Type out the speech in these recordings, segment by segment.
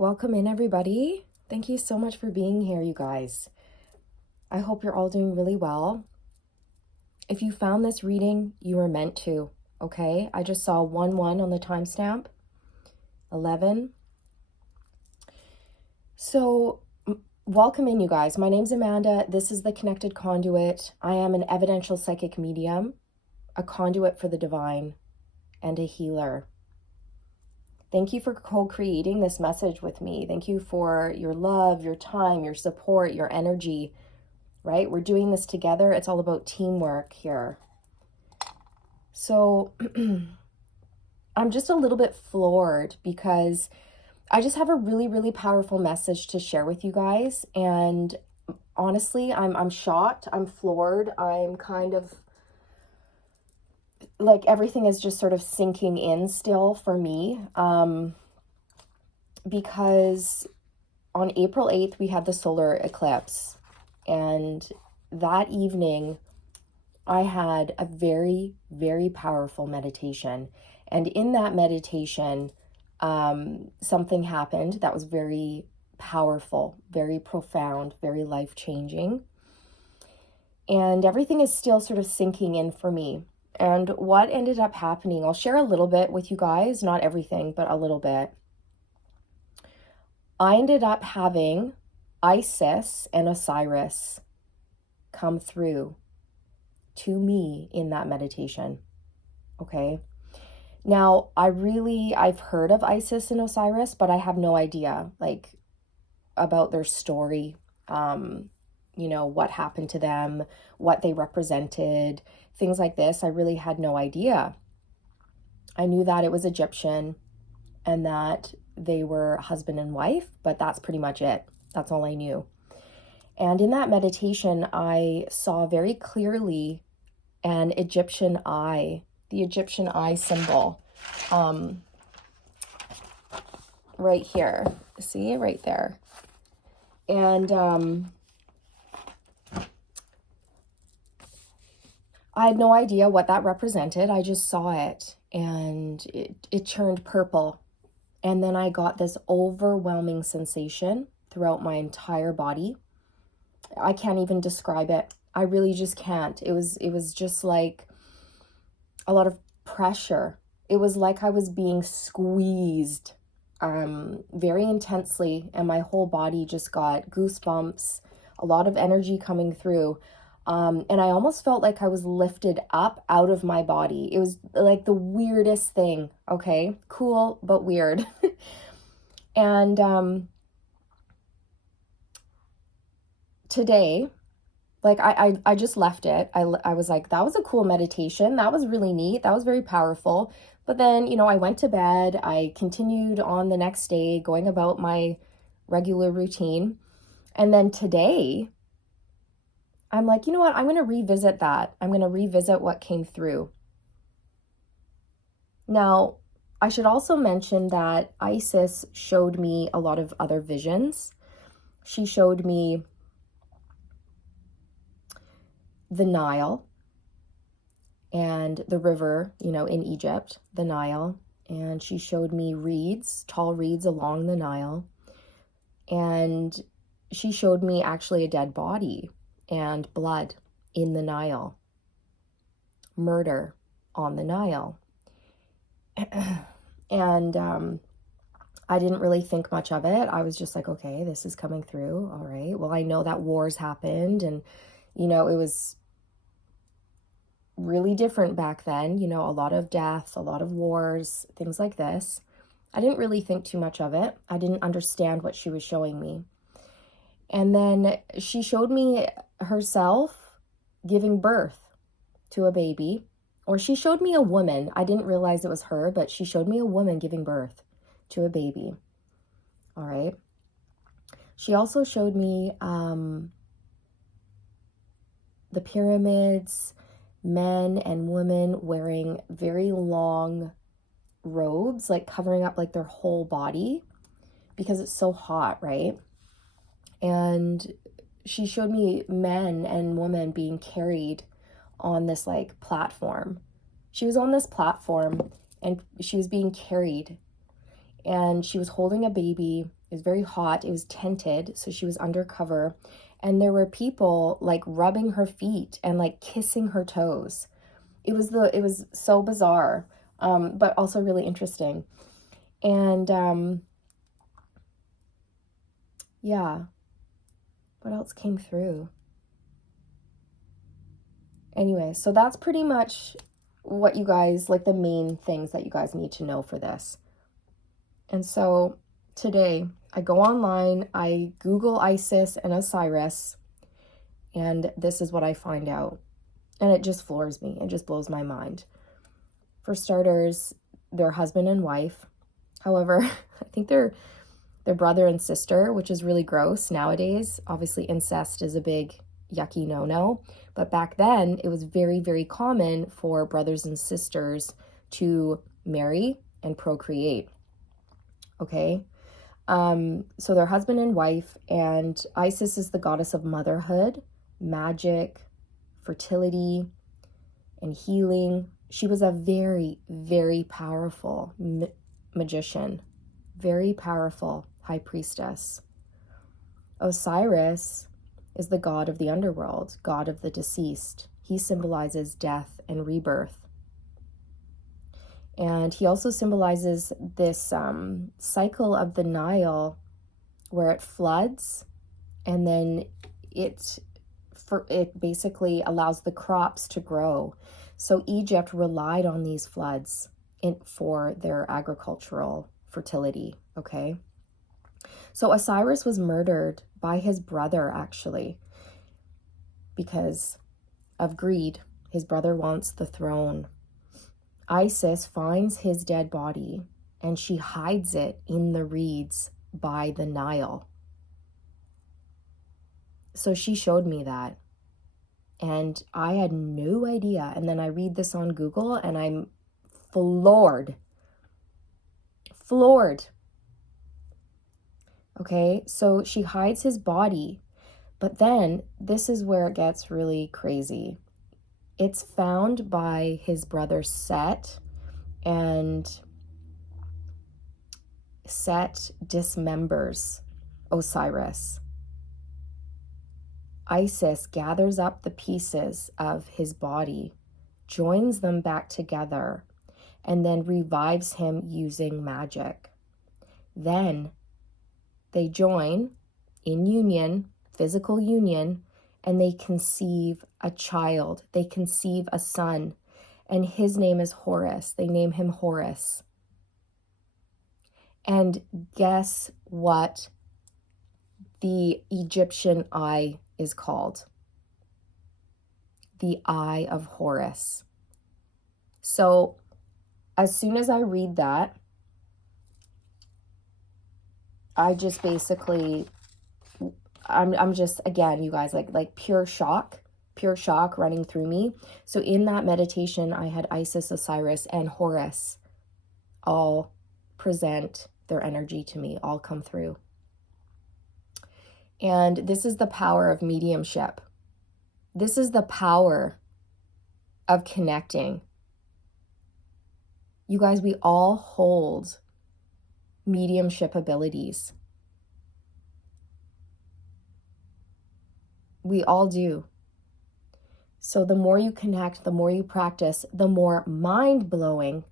Welcome in, everybody. Thank you so much for being here, you guys. I hope you're all doing really well. If you found this reading, you were meant to, okay? I just saw 1-1 on the timestamp, 11. So, welcome in, you guys. My name's Amanda. This is the Connected Conduit. I am an evidential psychic medium, a conduit for the divine, and a healer. Thank you for co-creating this message with me. Thank you for your love, your time, your support, your energy, right? We're doing this together. It's all about teamwork here. So I'm just a little bit floored because I just have a really, really powerful message to share with you guys. And honestly, I'm shocked. I'm floored. I'm kind of like everything is just sort of sinking in still for me, because on April 8th, we had the solar eclipse, and that evening, I had a very, very powerful meditation, and in that meditation, something happened that was very powerful, very profound, very life-changing, and everything is still sort of sinking in for me. And what ended up happening, I'll share a little bit with you guys, not everything, but a little bit. I ended up having Isis and Osiris come through to me in that meditation, okay? Now, I've heard of Isis and Osiris, but I have no idea, like, about their story, what happened to them, what they represented, things like this. I really had no idea. I knew that it was Egyptian and that they were husband and wife, but that's pretty much it. That's all I knew. And in that meditation, I saw very clearly an Egyptian eye, the Egyptian eye symbol, right here. See it right there. And I had no idea what that represented. I just saw it, and it turned purple. And then I got this overwhelming sensation throughout my entire body. I can't even describe it. I really just can't. It was just like a lot of pressure. It was like I was being squeezed very intensely, and my whole body just got goosebumps, a lot of energy coming through. And I almost felt like I was lifted up out of my body. It was like the weirdest thing, okay? Cool, but weird. And today, like I just left it. I was like, that was a cool meditation. That was really neat. That was very powerful. But then, I went to bed. I continued on the next day, going about my regular routine. And then today, I'm like, you know what? I'm going to revisit that. I'm going to revisit what came through. Now, I should also mention that Isis showed me a lot of other visions. She showed me the Nile and the river, in Egypt, the Nile. And she showed me reeds, tall reeds along the Nile. And she showed me actually a dead body and blood in the Nile, murder on the Nile. And I didn't really think much of it. I was just like, okay, this is coming through. All right. Well, I know that wars happened, and, it was really different back then. A lot of death, a lot of wars, things like this. I didn't really think too much of it. I didn't understand what she was showing me. And then she showed me herself giving birth to a baby, or she showed me a woman. I didn't realize it was her, but she showed me a woman giving birth to a baby. All right. She also showed me the pyramids, men and women wearing very long robes, like covering up like their whole body because it's so hot, right? And she showed me men and women being carried on this like platform. She was on this platform and she was being carried, and she was holding a baby, It was very hot. It was tented, so she was undercover. And there were people like rubbing her feet and like kissing her toes. It was so bizarre, but also really interesting. And yeah, what else came through? Anyway, so that's pretty much what you guys, like the main things that you guys need to know for this. And so today I go online, I Google Isis and Osiris, and this is what I find out. And it just floors me. It just blows my mind. For starters, they're husband and wife. However, I think they're brother and sister, which is really gross nowadays. Obviously, incest is a big yucky no-no. But back then, it was very, very common for brothers and sisters to marry and procreate. Okay? So they're husband and wife, and Isis is the goddess of motherhood, magic, fertility, and healing. She was a very, very powerful magician, very powerful high priestess. Osiris is the god of the underworld, god of the deceased. He symbolizes death and rebirth. And he also symbolizes this cycle of the Nile where it floods, and then it basically allows the crops to grow. So Egypt relied on these floods for their agricultural fertility, okay? So Osiris was murdered by his brother, actually, because of greed. His brother wants the throne. Isis finds his dead body, and she hides it in the reeds by the Nile. So she showed me that, and I had no idea. And then I read this on Google, and I'm floored. Okay, so she hides his body, but then this is where it gets really crazy. It's found by his brother Set, and Set dismembers Osiris. Isis gathers up the pieces of his body, joins them back together, and then revives him using magic. Then they join in union, physical union, and they conceive a child. They conceive a son, and his name is Horus. They name him Horus. And guess what the Egyptian eye is called? The Eye of Horus. So as soon as I read that, I just basically, I'm just, again, you guys, like pure shock running through me. So in that meditation, I had Isis, Osiris, and Horus all present their energy to me, all come through. And this is the power of mediumship. This is the power of connecting. You guys, we all hold mediumship abilities. We all do. So the more you connect, the more you practice, the more mind-blowing,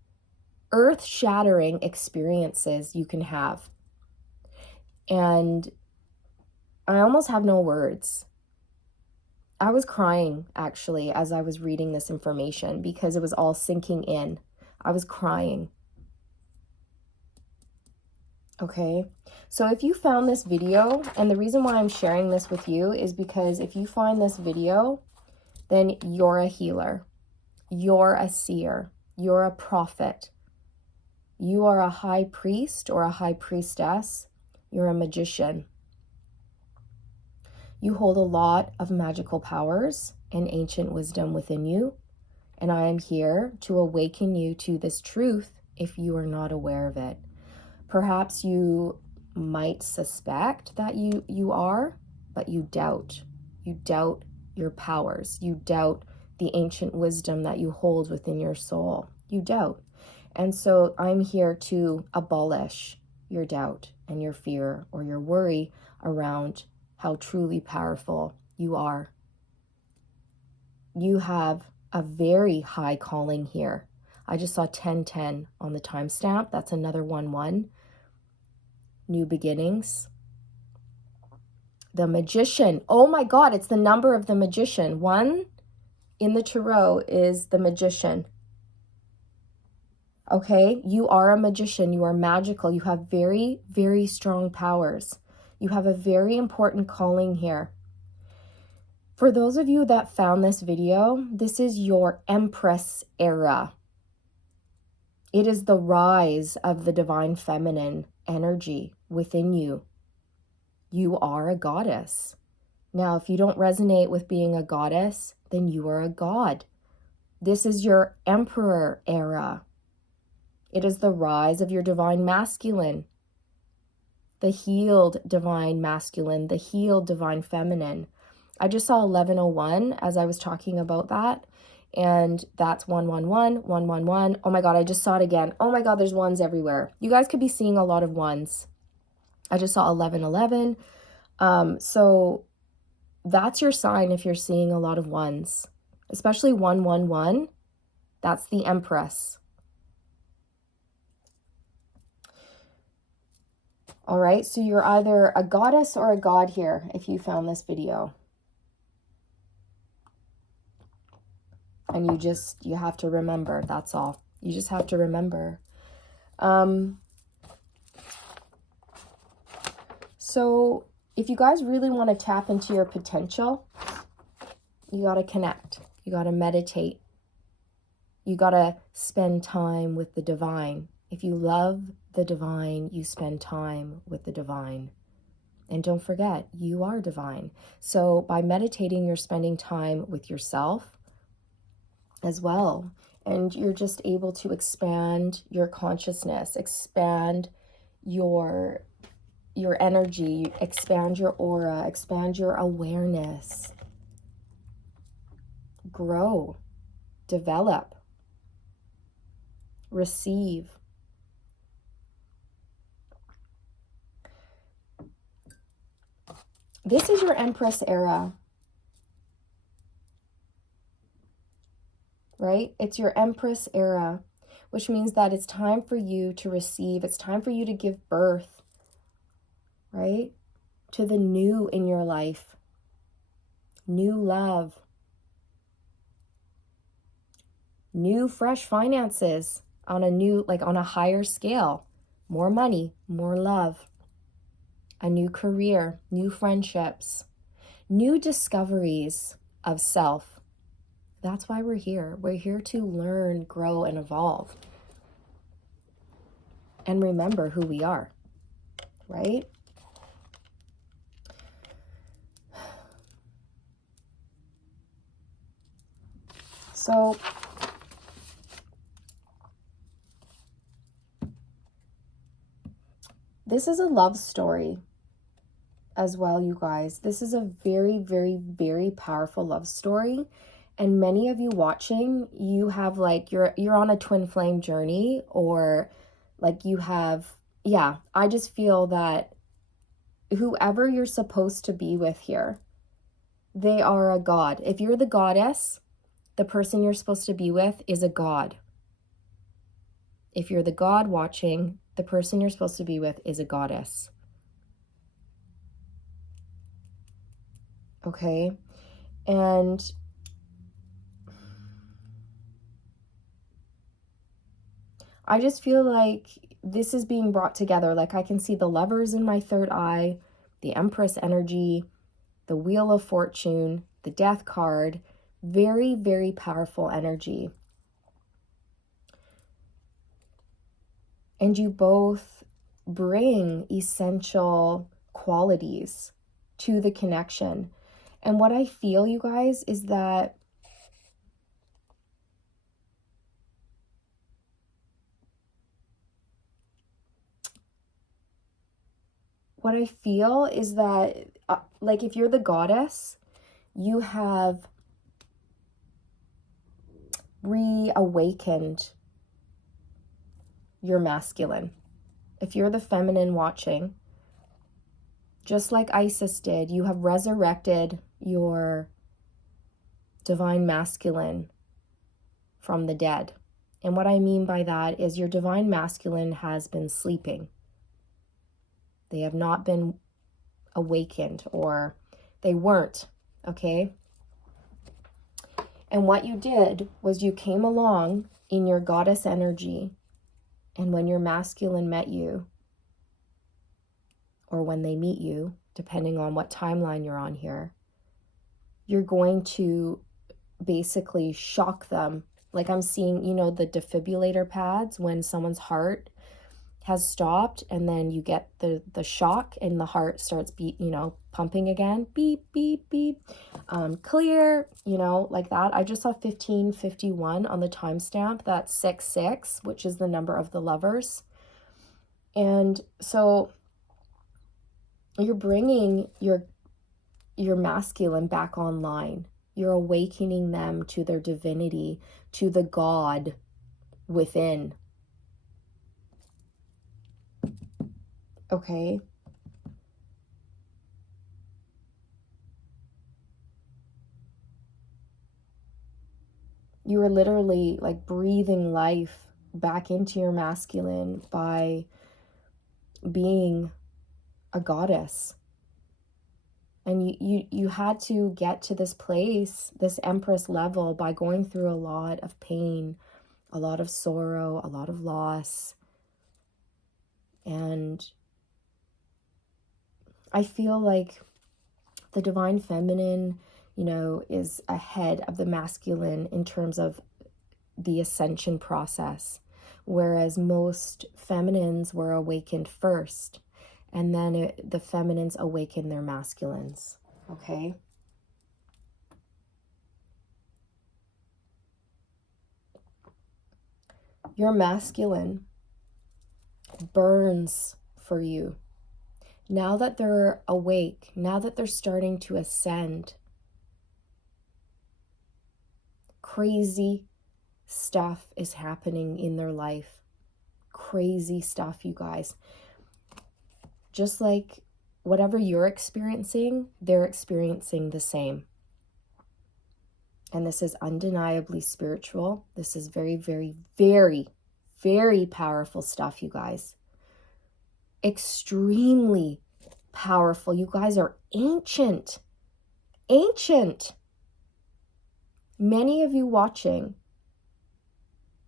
earth-shattering experiences you can have. And I almost have no words. I was crying, actually, as I was reading this information because it was all sinking in. I was crying. Okay, so if you found this video, and the reason why I'm sharing this with you is because if you find this video, then you're a healer, you're a seer, you're a prophet, you are a high priest or a high priestess, you're a magician. You hold a lot of magical powers and ancient wisdom within you, and I am here to awaken you to this truth if you are not aware of it. Perhaps you might suspect that you are, but you doubt. You doubt your powers. You doubt the ancient wisdom that you hold within your soul. You doubt. And so I'm here to abolish your doubt and your fear or your worry around how truly powerful you are. You have a very high calling here. I just saw 1010 on the timestamp. That's another 11. New beginnings. The Magician. Oh my God, it's the number of the Magician. 1 in the Tarot is the Magician. Okay, you are a magician. You are magical. You have very, very strong powers. You have a very important calling here. For those of you that found this video, this is your Empress era. It is the rise of the divine feminine energy within you. You are a goddess. Now, if you don't resonate with being a goddess, then you are a god. This is your Emperor era. It is the rise of your divine masculine, the healed divine masculine, the healed divine feminine. I just saw 1101 as I was talking about that, and that's 111, 111. Oh my God, I just saw it again. Oh my God, there's ones everywhere. You guys could be seeing a lot of ones. I just saw 1111. So that's your sign if you're seeing a lot of ones, especially 111. That's the Empress. All right, so you're either a goddess or a god here if you found this video. And you have to remember, that's all. You just have to remember. So if you guys really want to tap into your potential, you got to connect. You got to meditate. You got to spend time with the divine. If you love the divine, you spend time with the divine. And don't forget, you are divine. So by meditating, you're spending time with yourself as well. And you're just able to expand your consciousness, expand your energy, expand your aura, expand your awareness. Grow, develop, receive. This is your Empress era, right? It's your Empress era, which means that it's time for you to receive. It's time for you to give birth, right? To the new in your life. New love. New fresh finances on a higher scale. More money, more love. A new career, new friendships, new discoveries of self. That's why we're here. We're here to learn, grow, and evolve. And remember who we are, right? So this is a love story as well, you guys. This is a very, very, very powerful love story. And many of you watching, you have you're on a twin flame journey, or you have, I just feel that whoever you're supposed to be with here, they are a god. If you're the goddess, the person you're supposed to be with is a god. If you're the god watching, the person you're supposed to be with is a goddess. Okay? And I just feel like this is being brought together. I can see the Lovers in my third eye, the Empress energy, the Wheel of Fortune, the Death card. Very, very powerful energy. And you both bring essential qualities to the connection. And what I feel, you guys, is that if you're the goddess, you have reawakened your masculine. if you're the feminine watching, just like Isis did, you have resurrected your divine masculine from the dead. And what I mean by that is your divine masculine has been sleeping. They have not been awakened, or they weren't, okay? And what you did was you came along in your goddess energy, and when your masculine met you, or when they meet you, depending on what timeline you're on here, you're going to basically shock them. Like I'm seeing, you know, the defibrillator pads when someone's heart has stopped, and then you get the shock and the heart starts pumping again, beep beep beep, clear, like that. I just saw 1551 on the timestamp. That's 66, which is the number of the lovers. And so you're bringing your masculine back online. You're awakening them to their divinity, to the God within. Okay? You are literally like breathing life back into your masculine by being a goddess. And you had to get to this place, this Empress level, by going through a lot of pain, a lot of sorrow, a lot of loss. And I feel like the divine feminine, is ahead of the masculine in terms of the ascension process, whereas most feminines were awakened first, and then the feminines awaken their masculines, okay? Your masculine burns for you. Now that they're awake, now that they're starting to ascend, crazy stuff is happening in their life. Crazy stuff, you guys. Just like whatever you're experiencing, they're experiencing the same. And this is undeniably spiritual. This is very, very, very, very powerful stuff, you guys. Extremely powerful. You guys are ancient. Ancient. Many of you watching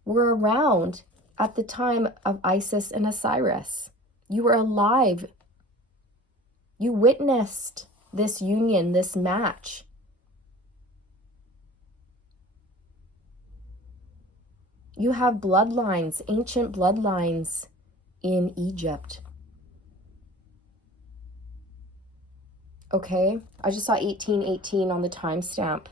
were around at the time of Isis and Osiris. You were alive. You witnessed this union, this match. You have bloodlines, ancient bloodlines in Egypt. Okay, I just saw 1818 on the timestamp.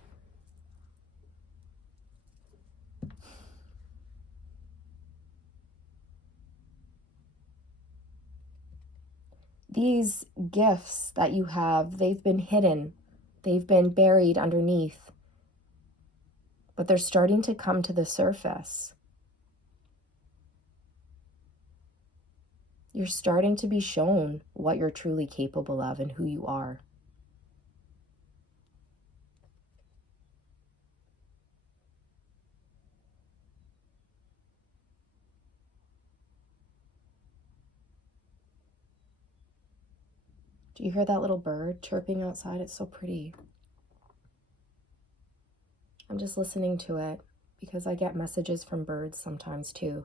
These gifts that you have, they've been hidden. They've been buried underneath. But they're starting to come to the surface. You're starting to be shown what you're truly capable of and who you are. Do you hear that little bird chirping outside? It's so pretty. I'm just listening to it because I get messages from birds sometimes too.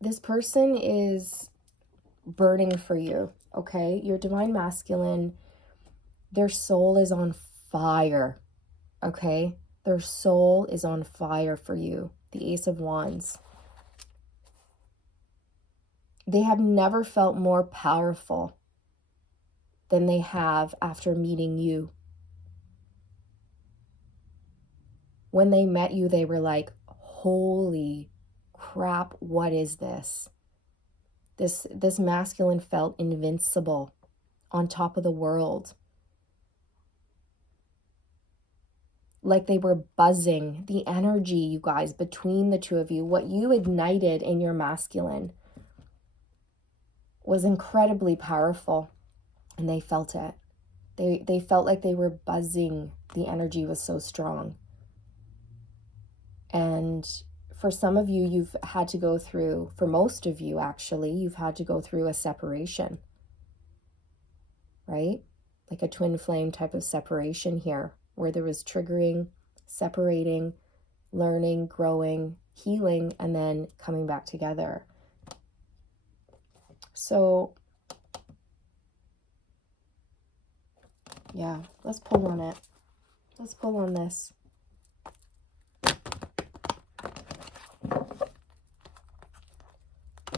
This person is burning for you, okay? Your divine masculine, their soul is on fire, okay? Their soul is on fire for you. The Ace of Wands. They have never felt more powerful than they have after meeting you. When they met you, they were like, holy crap, what is this? This masculine felt invincible, on top of the world. Like they were buzzing. The energy, you guys, between the two of you, what you ignited in your masculine was incredibly powerful, and they felt it. They felt like they were buzzing. The energy was so strong. And for some of you, you've had to go through, for most of you actually, you've had to go through a separation, right? Like a twin flame type of separation here, where there was triggering, separating, learning, growing, healing, and then coming back together. So, yeah, let's pull on it. Let's pull on this.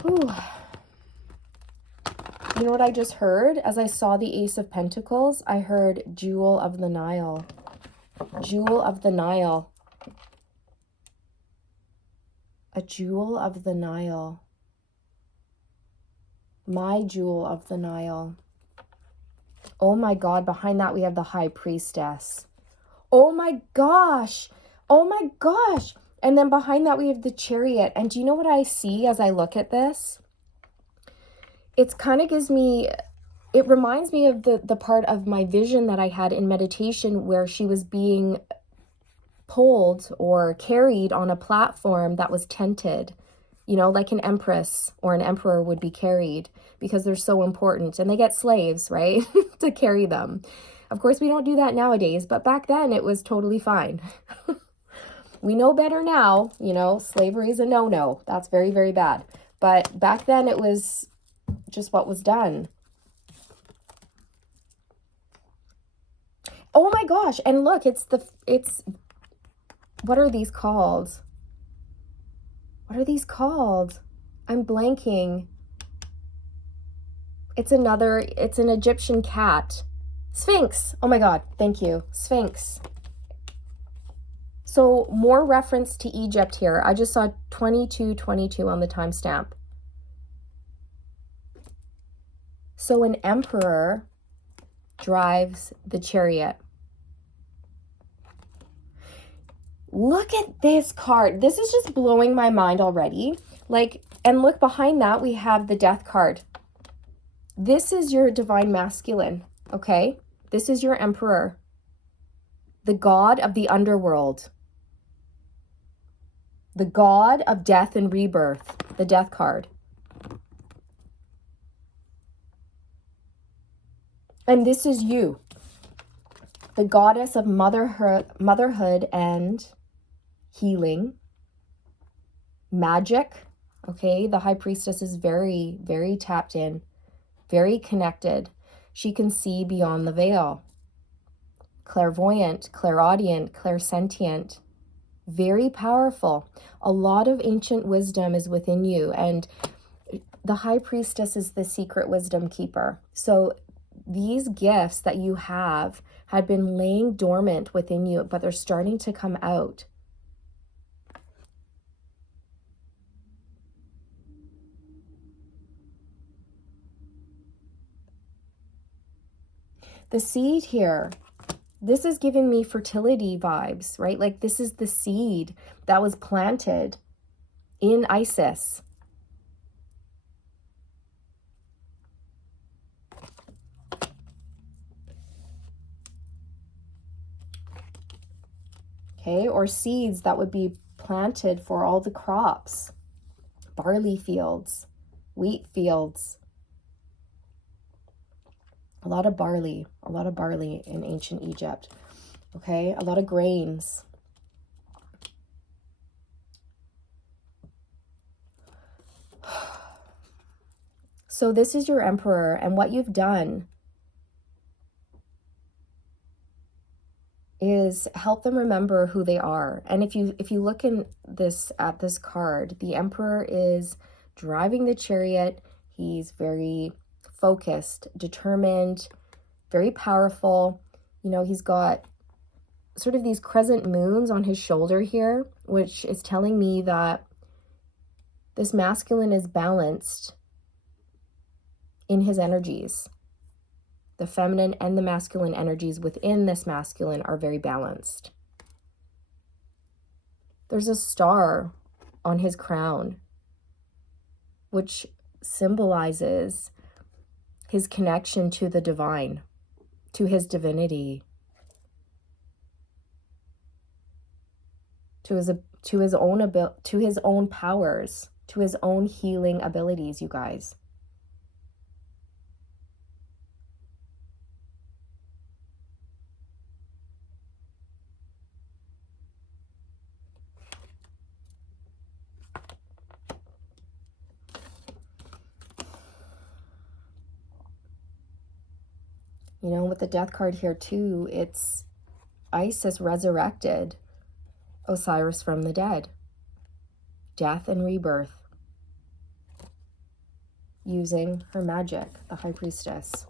Whew. You know what I just heard? As I saw the Ace of Pentacles, I heard Jewel of the Nile. Jewel of the Nile. A jewel of the Nile. My jewel of the Nile. Oh my God, behind that we have the High Priestess. Oh my gosh. Oh my gosh. And then behind that we have the Chariot. And do you know what I see as I look at this? It kind of gives me, it reminds me of the part of my vision that I had in meditation where she was being pulled or carried on a platform that was tented, you know, like an empress or an emperor would be carried because they're so important and they get slaves, right, to carry them. Of course, we don't do that nowadays, but back then it was totally fine. We know better now, you know, slavery is a no-no. That's very, very bad. But back then it was just what was done. Oh my gosh. And look, it's what are these called? What are these called? I'm blanking. It's an Egyptian cat. Sphinx. Oh my God. Thank you. Sphinx. So more reference to Egypt here. I just saw 2222 on the timestamp. So an emperor drives the chariot. Look at this card. This is just blowing my mind already. Like, and look behind that, we have the Death card. This is your divine masculine, okay? This is your emperor, the god of the underworld, the god of death and rebirth, the Death card. And this is you, the goddess of motherhood and healing, magic, okay? The High Priestess is very, very tapped in, very connected. She can see beyond the veil. Clairvoyant, clairaudient, clairsentient, very powerful. A lot of ancient wisdom is within you, and the High Priestess is the secret wisdom keeper. So these gifts that you have had been laying dormant within you, but they're starting to come out. The seed here, this is giving me fertility vibes, right? Like this is the seed that was planted in Isis. Okay, or seeds that would be planted for all the crops, barley fields, wheat fields. A lot of barley in ancient Egypt, okay? A lot of grains. So this is your emperor, and what you've done is help them remember who they are. And if you look at this card, the emperor is driving the chariot. He's very focused, determined, very powerful. You know, he's got sort of these crescent moons on his shoulder here, which is telling me that this masculine is balanced in his energies. The feminine and the masculine energies within this masculine are very balanced. There's a star on his crown, which symbolizes his connection to the divine, to his divinity, to his own powers, to his own healing abilities, you guys. You know, with the death card here too, it's Isis resurrected Osiris from the dead. Death and rebirth. Using her magic, the High Priestess.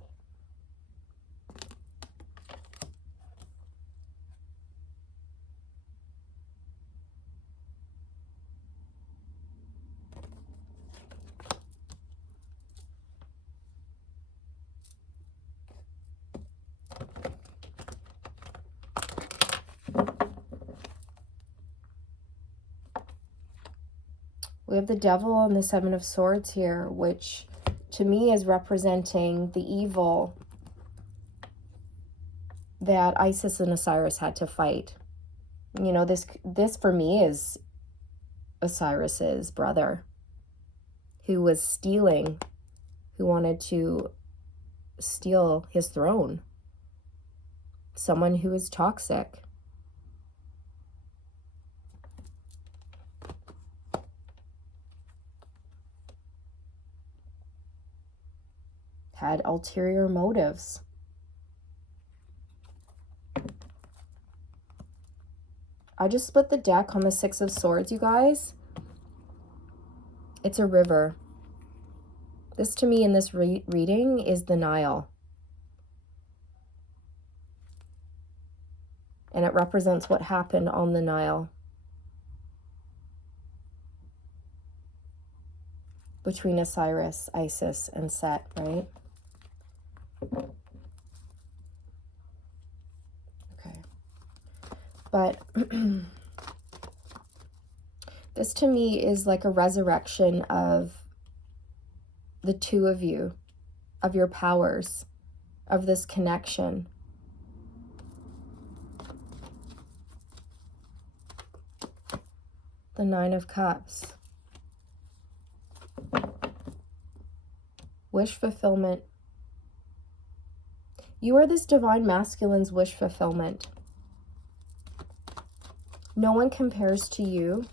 We have the Devil and the Seven of Swords here, which to me is representing the evil that Isis and Osiris had to fight. You know, this for me is Osiris's brother, who was stealing, who wanted to steal his throne. Someone who is toxic. Had ulterior motives. I just split the deck on the Six of Swords, you guys. It's a river. This to me in this reading is the Nile. And it represents what happened on the Nile. Between Osiris, Isis, and Set, right? Okay. But this to me is like a resurrection of the two of you, of your powers, of this connection. The Nine of Cups. Wish fulfillment. You are this divine masculine's wish fulfillment. No one compares to you.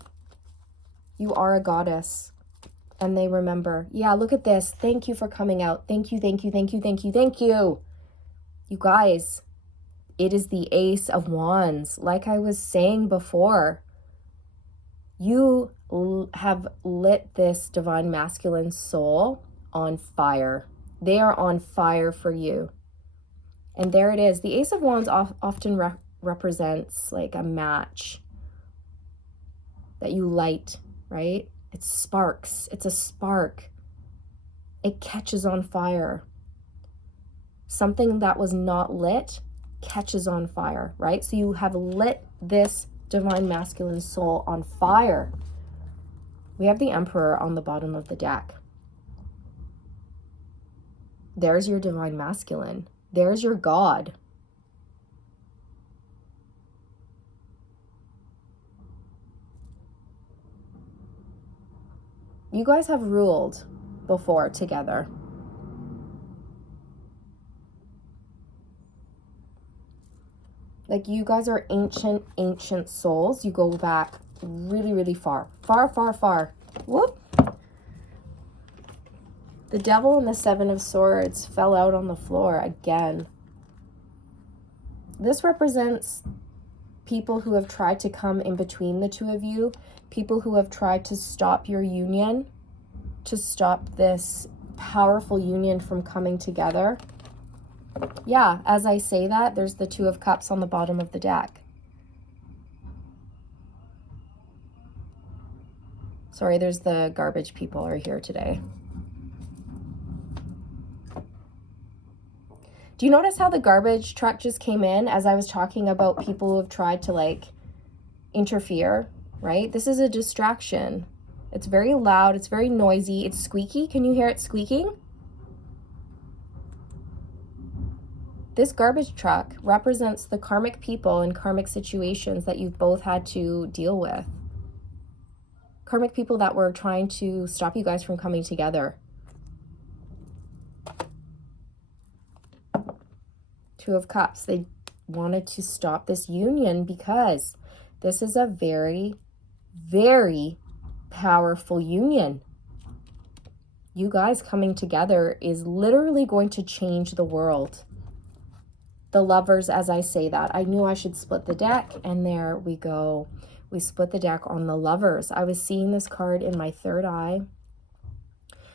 You are a goddess. And they remember. Yeah, look at this. Thank you for coming out. Thank you, thank you, thank you, thank you, thank you. You guys, it is the Ace of Wands. Like I was saying before, you have lit this divine masculine soul on fire. They are on fire for you. And there it is. The Ace of Wands often represents like a match that you light, right? It sparks. It's a spark. It catches on fire. Something that was not lit catches on fire, right? So you have lit this divine masculine soul on fire. We have the Emperor on the bottom of the deck. There's your divine masculine. There's your God. You guys have ruled before together. Like you guys are ancient souls. You go back really, really far. Far, far, far. Whoop. The Devil and the Seven of Swords fell out on the floor again. This represents people who have tried to come in between the two of you, people who have tried to stop your union, to stop this powerful union from coming together. Yeah, as I say that, there's the Two of Cups on the bottom of the deck. Sorry, there's the garbage people are here today. Do you notice how the garbage truck just came in as I was talking about people who have tried to like interfere, right? This is a distraction. It's very loud. It's very noisy. It's squeaky. Can you hear it squeaking? This garbage truck represents the karmic people and karmic situations that you've both had to deal with. Karmic people that were trying to stop you guys from coming together. Two of Cups. They wanted to stop this union because this is a very, very powerful union. You guys coming together is literally going to change the world. The Lovers, as I say that, I knew I should split the deck, and there we go. We split the deck on the Lovers. I was seeing this card in my third eye.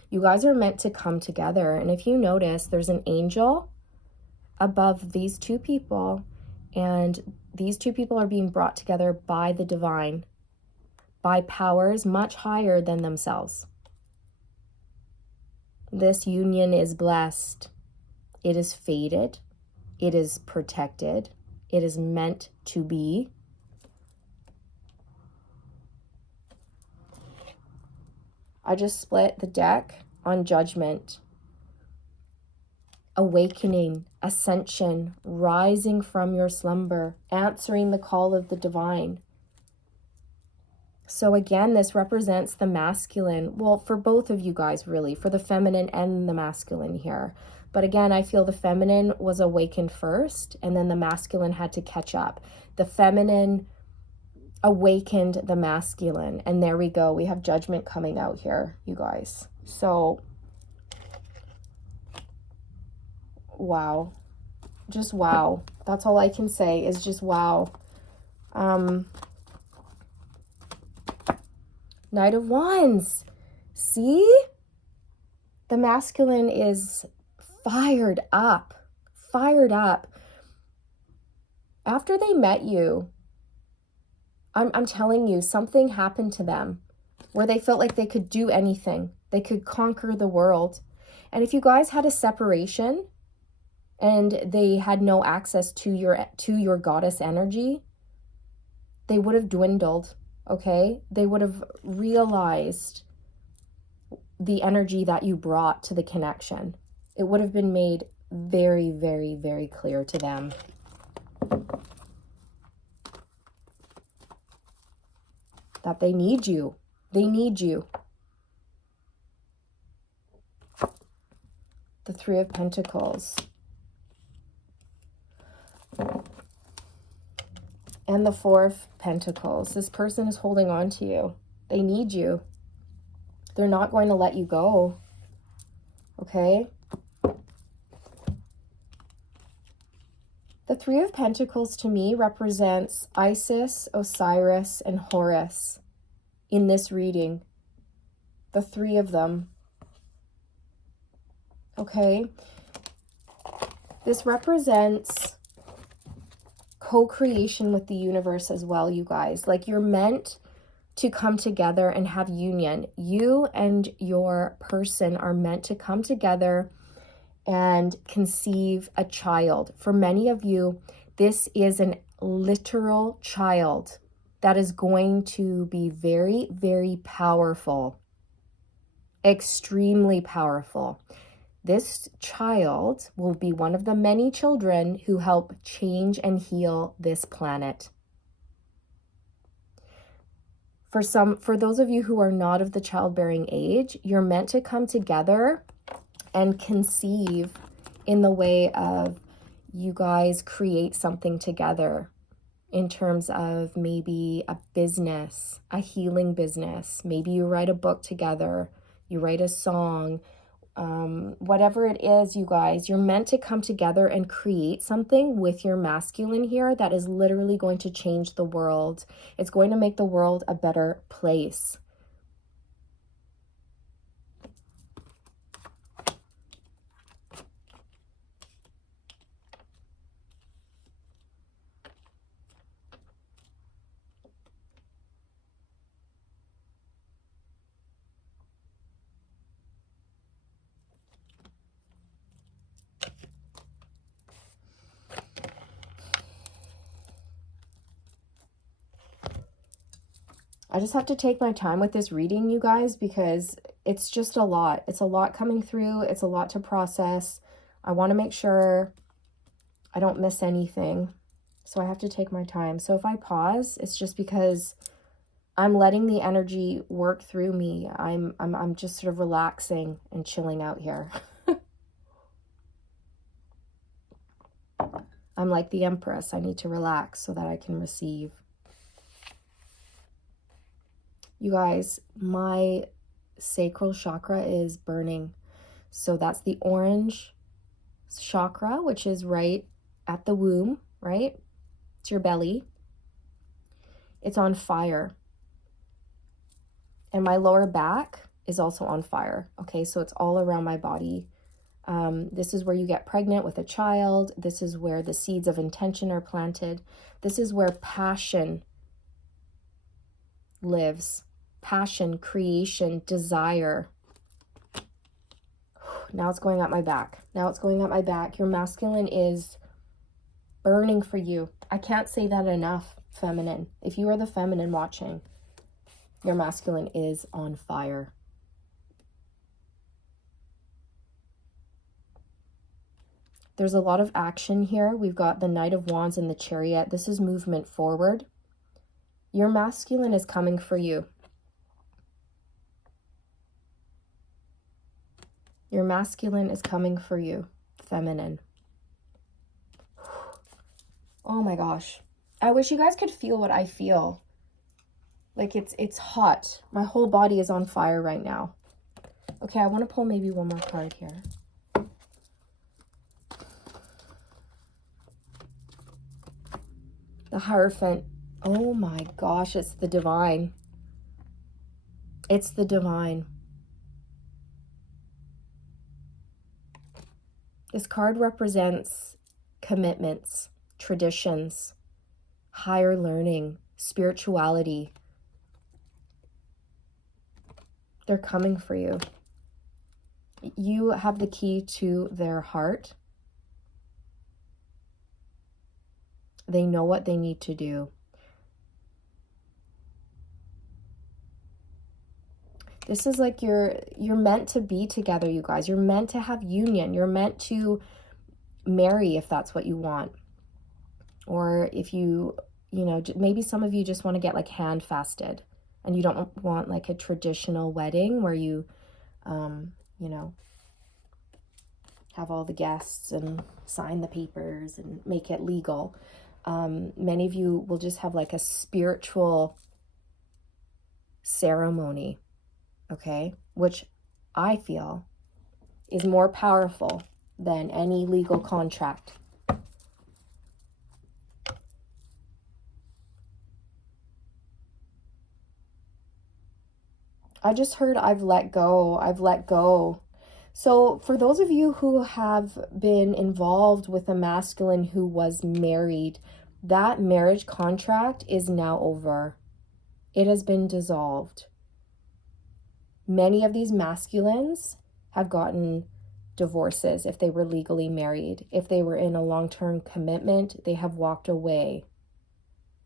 You guys are meant to come together, and if you notice, there's an angel above these two people, and these two people are being brought together by the divine, by powers much higher than themselves. This union is blessed. It is fated. It is protected. It is meant to be. I just split the deck on Judgment. Awakening, ascension, rising from your slumber, answering the call of the divine. So again, this represents the masculine. Well, for both of you guys, really, for the feminine and the masculine here. But again, I feel the feminine was awakened first, and then the masculine had to catch up. The feminine awakened the masculine, and there we go. We have Judgment coming out here, you guys. So, wow. Just wow. That's all I can say is just wow. Knight of Wands. See? The masculine is fired up. Fired up. After they met you, I'm telling you, something happened to them where they felt like they could do anything. They could conquer the world. And if you guys had a separation and they had no access to your goddess energy, they would have dwindled, okay? They would have realized the energy that you brought to the connection. It would have been made very, very, very clear to them. That they need you. They need you. The Three of Pentacles. And the Four of Pentacles. This person is holding on to you. They need you. They're not going to let you go. Okay? The Three of Pentacles to me represents Isis, Osiris, and Horus in this reading. The three of them. Okay? This represents co-creation with the universe as well, you guys. Like, you're meant to come together and have union. You and your person are meant to come together and conceive a child. For many of you, this is an literal child that is going to be very, very powerful. Extremely powerful. This child will be one of the many children who help change and heal this planet. For those of you who are not of the childbearing age, you're meant to come together and conceive in the way of you guys create something together in terms of maybe a business, a healing business. Maybe you write a book together, you write a song, whatever it is, you guys, you're meant to come together and create something with your masculine here that is literally going to change the world. It's going to make the world a better place. I just have to take my time with this reading, you guys, because it's just a lot. It's a lot coming through. It's a lot to process. I want to make sure I don't miss anything. So I have to take my time. So if I pause, it's just because I'm letting the energy work through me. I'm just sort of relaxing and chilling out here. I'm like the Empress. I need to relax so that I can receive. You guys, my sacral chakra is burning. So that's the orange chakra, which is right at the womb, right? It's your belly. It's on fire. And my lower back is also on fire. Okay, so it's all around my body. This is where you get pregnant with a child. This is where the seeds of intention are planted. This is where passion lives. Passion, creation, desire. Now it's going up my back. Now it's going up my back. Your masculine is burning for you. I can't say that enough, feminine. If you are the feminine watching, your masculine is on fire. There's a lot of action here. We've got the Knight of Wands and the Chariot. This is movement forward. Your masculine is coming for you. Your masculine is coming for you, feminine. Oh my gosh. I wish you guys could feel what I feel. Like it's hot. My whole body is on fire right now. Okay, I want to pull maybe one more card here. The Hierophant. Oh my gosh, it's the divine. It's the divine. This card represents commitments, traditions, higher learning, spirituality. They're coming for you. You have the key to their heart. They know what they need to do. This is like you're meant to be together, you guys. You're meant to have union. You're meant to marry if that's what you want. Or if you know, maybe some of you just want to get like hand-fasted and you don't want like a traditional wedding where you, you know, have all the guests and sign the papers and make it legal. Many of you will just have like a spiritual ceremony. Okay, which I feel is more powerful than any legal contract. I just heard I've let go. I've let go. So for those of you who have been involved with a masculine who was married, that marriage contract is now over. It has been dissolved. Many of these masculines have gotten divorces if they were legally married. If they were in a long-term commitment, they have walked away.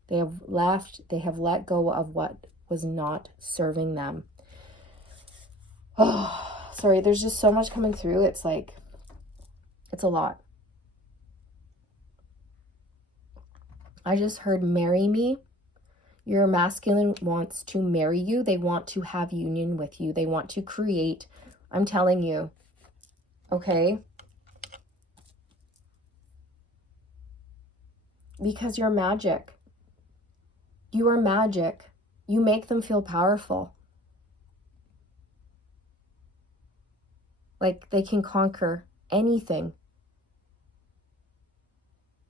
They have left. They have let go of what was not serving them. Oh, sorry. There's just so much coming through. It's like, it's a lot. I just heard marry me. Your masculine wants to marry you. They want to have union with you. They want to create. I'm telling you. Okay? Because you're magic. You are magic. You make them feel powerful. Like they can conquer anything.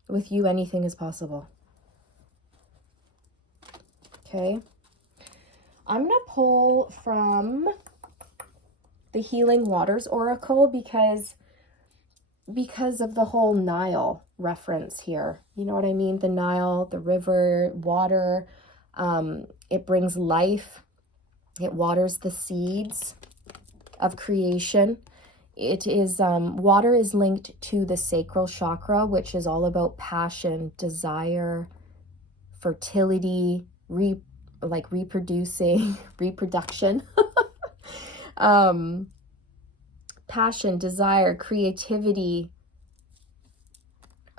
With you, anything is possible. Okay, I'm going to pull from the Healing Waters Oracle because of the whole Nile reference here. You know what I mean? The Nile, the river, water, it brings life. It waters the seeds of creation. It is, water is linked to the sacral chakra, which is all about passion, desire, fertility, like reproducing, reproduction, passion, desire, creativity.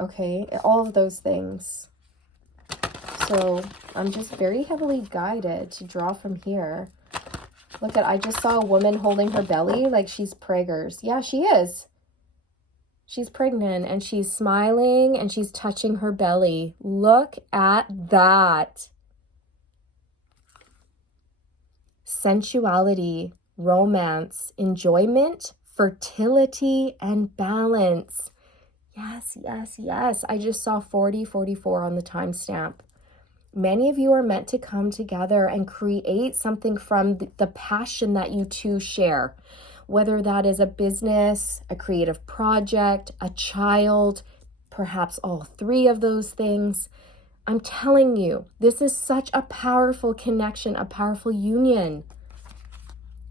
Okay, all of those things. So I'm just very heavily guided to draw from here. Look at, I just saw a woman holding her belly like she's preggers. Yeah, she is. She's pregnant and she's smiling and she's touching her belly. Look at that. Sensuality, romance, enjoyment, fertility, and balance. Yes, yes, yes. I just saw 4044 on the timestamp. Many of you are meant to come together and create something from the passion that you two share, whether that is a business, a creative project, a child, perhaps all three of those things. I'm telling you, this is such a powerful connection, a powerful union.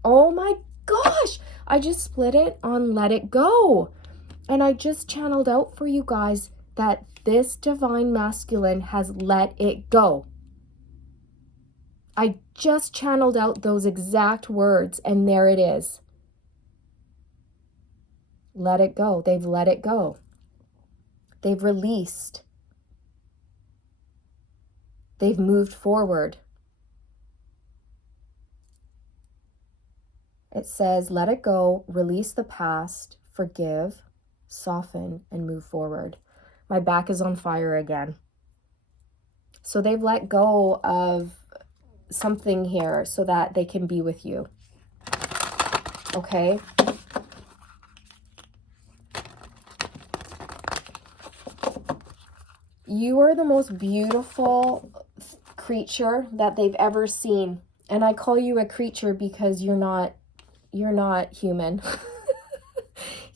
Oh my gosh, I just split it on Let It Go. And I just channeled out for you guys that this divine masculine has let it go. I just channeled out those exact words, and there it is. Let it go. They've let it go. They've released. They've moved forward. It says, let it go, release the past, forgive, soften, and move forward. My back is on fire again. So they've let go of something here so that they can be with you. Okay? You are the most beautiful creature that they've ever seen. And I call you a creature because you're not human.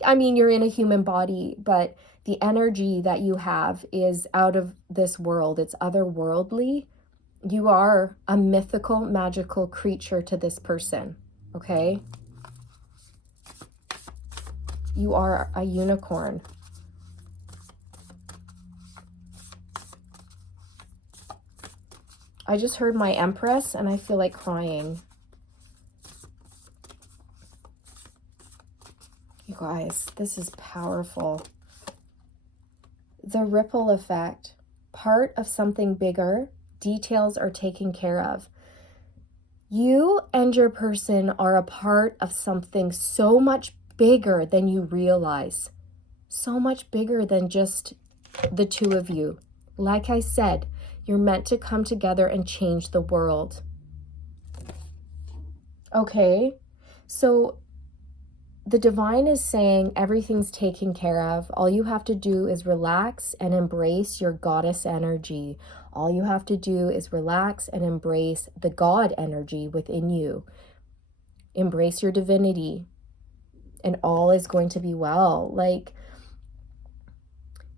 I mean, you're in a human body, but the energy that you have is out of this world. It's otherworldly. You are a mythical, magical creature to this person, okay? You are a unicorn. I just heard my Empress and I feel like crying. You guys, this is powerful. The ripple effect, part of something bigger, details are taken care of. You and your person are a part of something so much bigger than you realize. So much bigger than just the two of you. Like I said, you're meant to come together and change the world. Okay, so the divine is saying everything's taken care of. All you have to do is relax and embrace your goddess energy. All you have to do is relax and embrace the God energy within you. Embrace your divinity, and all is going to be well. Like,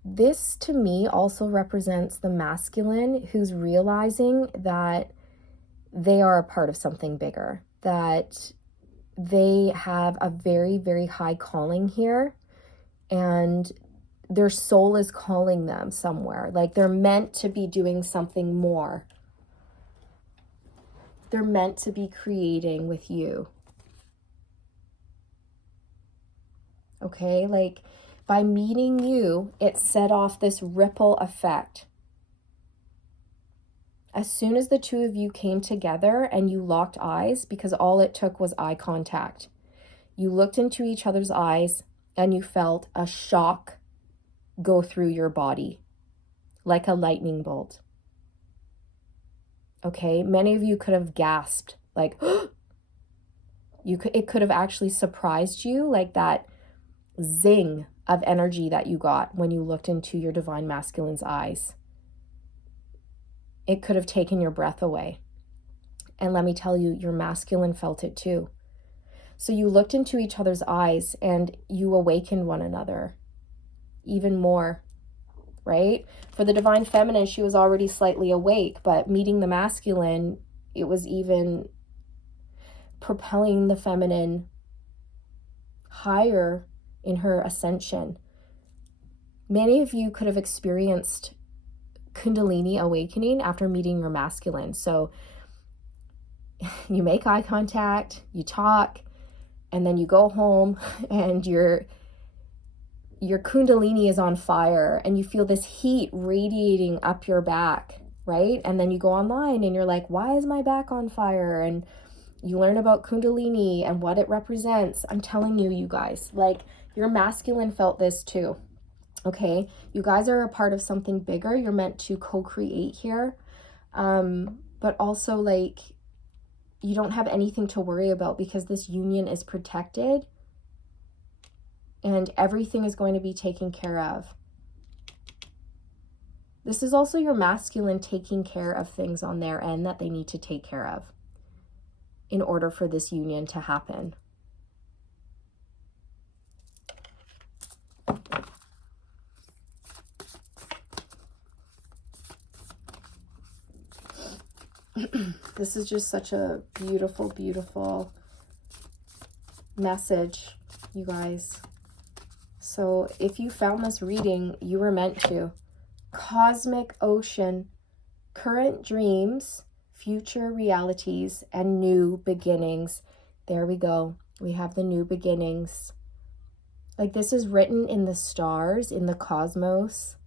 this to me also represents the masculine who's realizing that they are a part of something bigger, that they have a very, very high calling here, and their soul is calling them somewhere. Like, they're meant to be doing something more. They're meant to be creating with you. Okay, like, by meeting you, it set off this ripple effect. As soon as the two of you came together and you locked eyes, because all it took was eye contact, you looked into each other's eyes and you felt a shock go through your body, like a lightning bolt. Okay, many of you could have gasped, like, it could have actually surprised you, like that zing of energy that you got when you looked into your divine masculine's eyes. It could have taken your breath away. And let me tell you, your masculine felt it too. So you looked into each other's eyes and you awakened one another even more, right? For the divine feminine, she was already slightly awake, but meeting the masculine, it was even propelling the feminine higher in her ascension. Many of you could have experienced Kundalini awakening after meeting your masculine. So you make eye contact, you talk, and then you go home and your kundalini is on fire and you feel this heat radiating up your back, right? And then you go online and you're like, why is my back on fire? And you learn about kundalini and what it represents. I'm telling you, you guys, like, your masculine felt this too. Okay, you guys are a part of something bigger. You're meant to co-create here. But also, like, you don't have anything to worry about because this union is protected and everything is going to be taken care of. This is also your masculine taking care of things on their end that they need to take care of in order for this union to happen. This is just such a beautiful, beautiful message, you guys. So if you found this reading, you were meant to. Cosmic ocean, current dreams, future realities, and new beginnings. There we go. We have the new beginnings. Like, this is written in the stars, in the cosmos.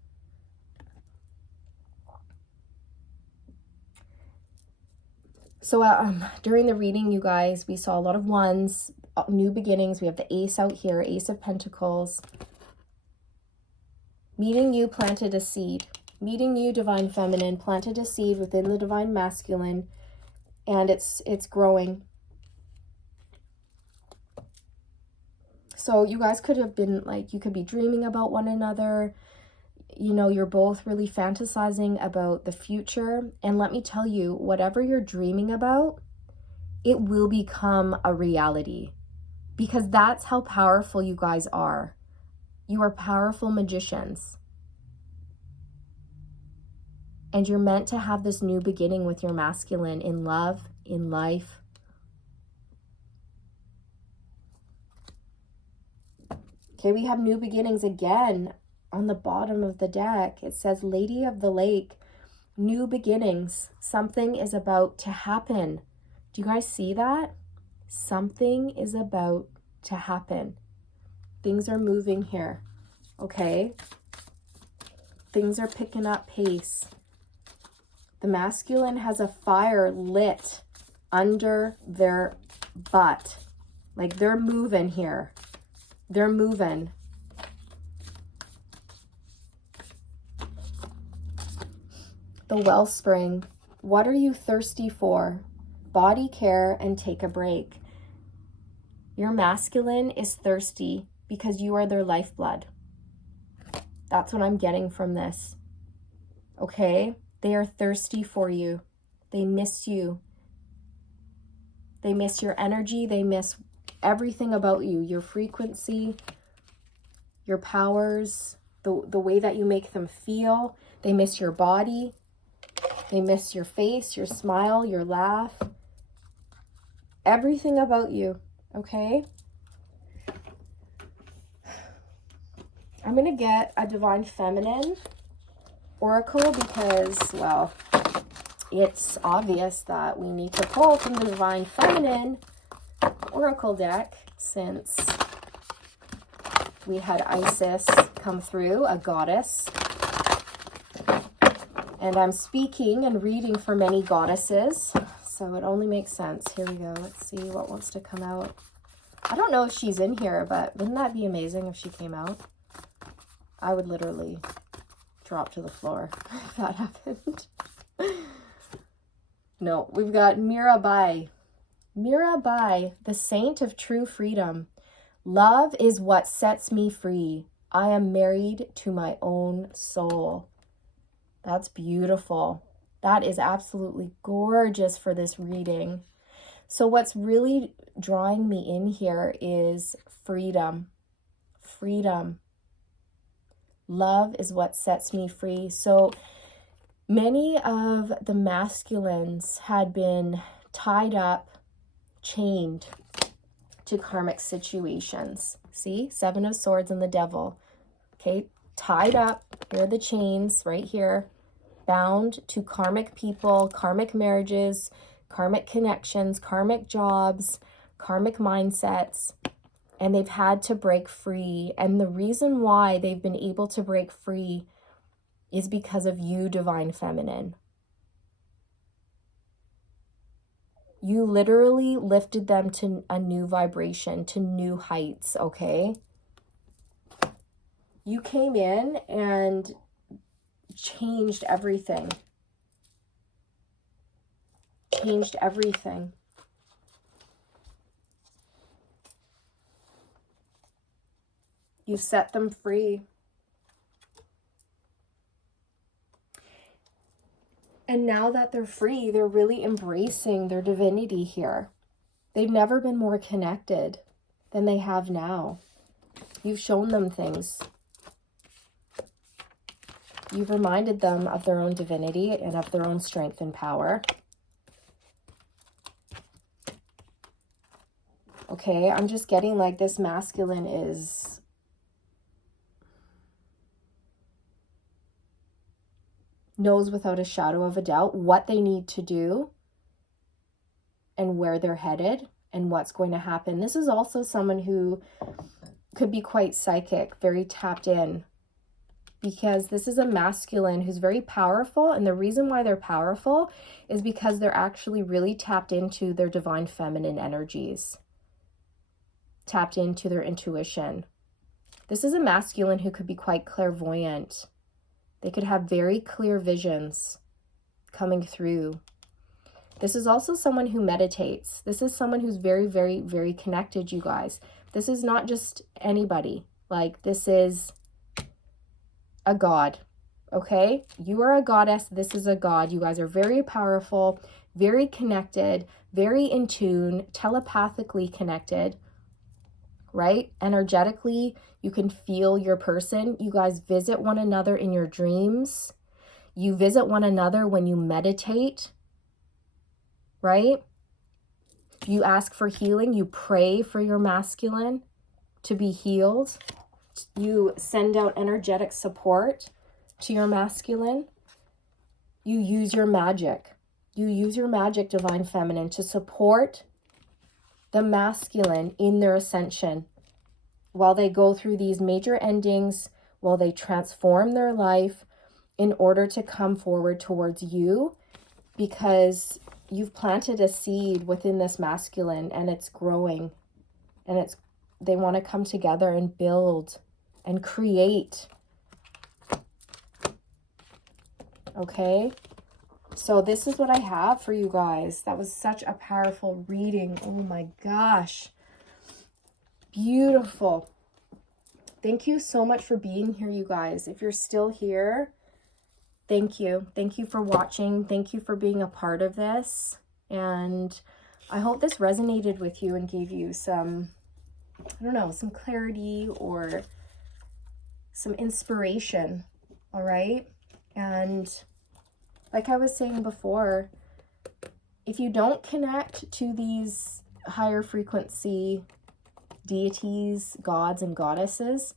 So during the reading, you guys, we saw a lot of ones, new beginnings. We have the Ace out here, Ace of Pentacles. Meeting you planted a seed. Meeting you, Divine Feminine, planted a seed within the Divine Masculine, and it's growing. So you guys could have been like, you could be dreaming about one another. You know, you're both really fantasizing about the future. And let me tell you, whatever you're dreaming about, it will become a reality. Because that's how powerful you guys are. You are powerful magicians. And you're meant to have this new beginning with your masculine in love, in life. Okay, we have new beginnings again. On the bottom of the deck, it says, Lady of the Lake, new beginnings. Something is about to happen. Do you guys see that? Something is about to happen. Things are moving here, okay? Things are picking up pace. The masculine has a fire lit under their butt. Like, they're moving here. They're moving. The wellspring. What are you thirsty for? Body care and take a break. Your masculine is thirsty because you are their lifeblood. That's what I'm getting from this. Okay? They are thirsty for you. They miss you. They miss your energy. They miss everything about you. Your frequency, your powers, the way that you make them feel. They miss your body. They miss your face, your smile, your laugh. Everything about you, okay? I'm going to get a Divine Feminine Oracle because, well, it's obvious that we need to pull from the Divine Feminine Oracle deck since we had Isis come through, a goddess. And I'm speaking and reading for many goddesses, so it only makes sense. Here we go. Let's see what wants to come out. I don't know if she's in here, but wouldn't that be amazing if she came out? I would literally drop to the floor if that happened. No, we've got Mirabai. Mirabai, the saint of true freedom. Love is what sets me free. I am married to my own soul. That's beautiful. That is absolutely gorgeous for this reading. So what's really drawing me in here is freedom. Freedom. Love is what sets me free. So many of the masculines had been tied up, chained to karmic situations. See? Seven of Swords and the Devil. Okay, tied up. Here are the chains right here. Bound to karmic people, karmic marriages, karmic connections, karmic jobs, karmic mindsets, and they've had to break free. And the reason why they've been able to break free is because of you, Divine Feminine. You literally lifted them to a new vibration, to new heights, okay? You came in and changed everything. Changed everything. You set them free. And now that they're free, they're really embracing their divinity here. They've never been more connected than they have now. You've shown them things. You've reminded them of their own divinity and of their own strength and power. Okay, I'm just getting like this masculine knows without a shadow of a doubt what they need to do and where they're headed and what's going to happen. This is also someone who could be quite psychic, very tapped in, because this is a masculine who's very powerful. And the reason why they're powerful is because they're actually really tapped into their divine feminine energies, tapped into their intuition. This is a masculine who could be quite clairvoyant. They could have very clear visions coming through. This is also someone who meditates. This is someone who's very, very, very connected, you guys. This is not just anybody. Like, this is a god, okay? You are a goddess. This is a god. You guys are very powerful, very connected, very in tune, telepathically connected, right? Energetically, you can feel your person. You guys visit one another in your dreams. You visit one another when you meditate, right? You ask for healing. You pray for your masculine to be healed. You send out energetic support to your masculine. You use your magic. You use your magic, Divine Feminine, to support the masculine in their ascension while they go through these major endings, while they transform their life in order to come forward towards you, because you've planted a seed within this masculine and it's growing, and they want to come together and build and create. Okay? So this is what I have for you guys. That was such a powerful reading. Oh my gosh. Beautiful. Thank you so much for being here, you guys. If you're still here, thank you. Thank you for watching. Thank you for being a part of this. And I hope this resonated with you and gave you some, I don't know, some clarity or some inspiration. All right? And like I was saying before, if you don't connect to these higher frequency deities, gods, and goddesses,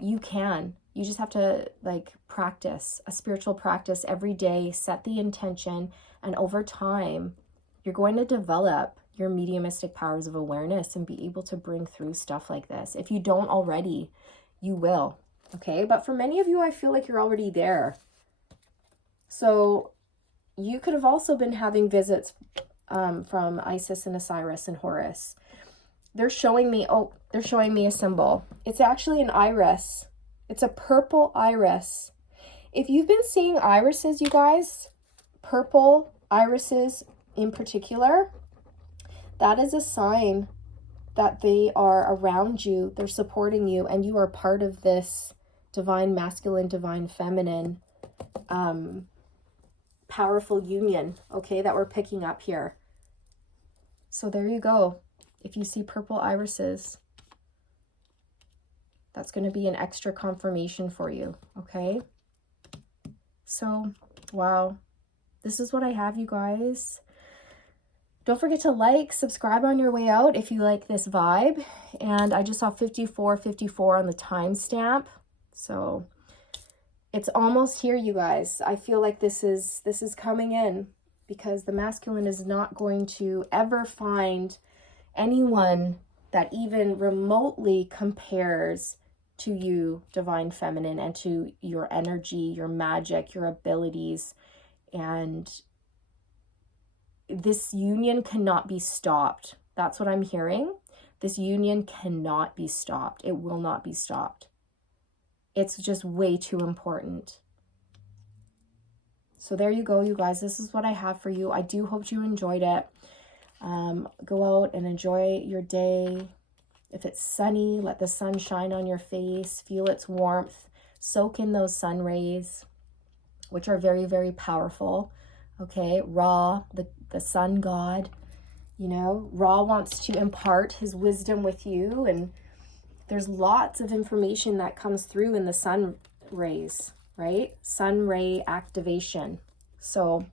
you can. You just have to like practice a spiritual practice every day, set the intention, and over time, you're going to develop your mediumistic powers of awareness and be able to bring through stuff like this. If you don't already, you will. Okay? But for many of you, I feel like you're already there. So you could have also been having visits from Isis and Osiris and Horus. They're showing me a symbol. It's actually an iris. It's a purple iris. If you've been seeing irises, you guys, purple irises in particular, that is a sign that they are around you, they're supporting you, and you are part of this divine masculine, divine feminine, powerful union, okay, that we're picking up here. So there you go. If you see purple irises, that's going to be an extra confirmation for you, okay? So, wow. This is what I have, you guys. Don't forget to like, subscribe on your way out if you like this vibe. And I just saw 5454 on the timestamp. So it's almost here, you guys. I feel like this is coming in. because the masculine is not going to ever find anyone that even remotely compares to you, divine feminine, and to your energy, your magic, your abilities. And this union cannot be stopped. That's what I'm hearing. This union cannot be stopped. It will not be stopped. It's just way too important. So there you go, you guys. This is what I have for you. I do hope you enjoyed it. Go out and enjoy your day. If it's sunny, let the sun shine on your face. Feel its warmth. Soak in those sun rays, which are very, very powerful. Okay, Ra, the sun god, you know, Ra wants to impart his wisdom with you, and there's lots of information that comes through in the sun rays, right? Sun ray activation. So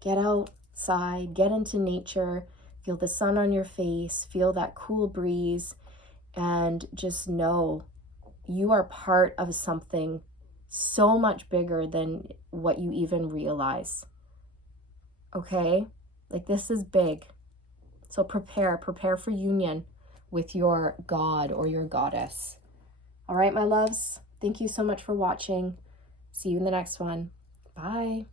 get outside, get into nature, feel the sun on your face, feel that cool breeze, and just know you are part of something so much bigger than what you even realize. Okay? Like, this is big. So prepare for union with your god or your goddess. All right, my loves. Thank you so much for watching. See you in the next one. Bye.